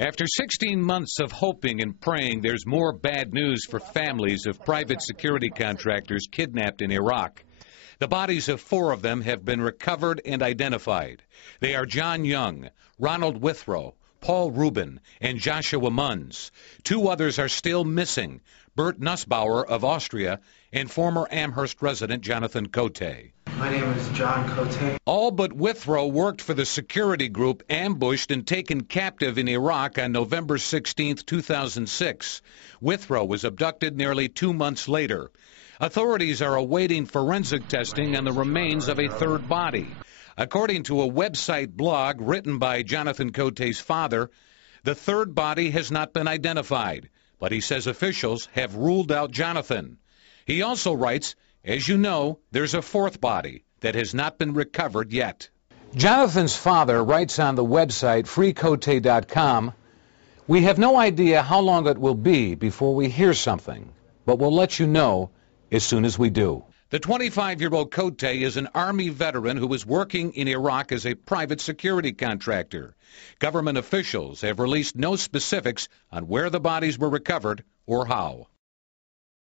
After 16 months of hoping and praying, there's more bad news for families of private security contractors kidnapped in Iraq. The bodies of 4 of them have been recovered and identified. They are John Young, Ronald Withrow, Paul Rubin, and Joshua Munns. 2 others are still missing, Bert Nussbauer of Austria and former Amherst resident Jonathan Cote. My name is John Cote. All but Withrow worked for the security group ambushed and taken captive in Iraq on November 16, 2006. Withrow was abducted nearly 2 months later. Authorities are awaiting forensic testing on the remains of a 3rd body. According to a website blog written by Jonathan Cote's father, the 3rd body has not been identified, but he says officials have ruled out Jonathan. He also writes, as you know, there's a 4th body that has not been recovered yet. Jonathan's father writes on the website freecote.com, we have no idea how long it will be before we hear something, but we'll let you know as soon as we do. The 25-year-old Cote is an Army veteran who was working in Iraq as a private security contractor. Government officials have released no specifics on where the bodies were recovered or how.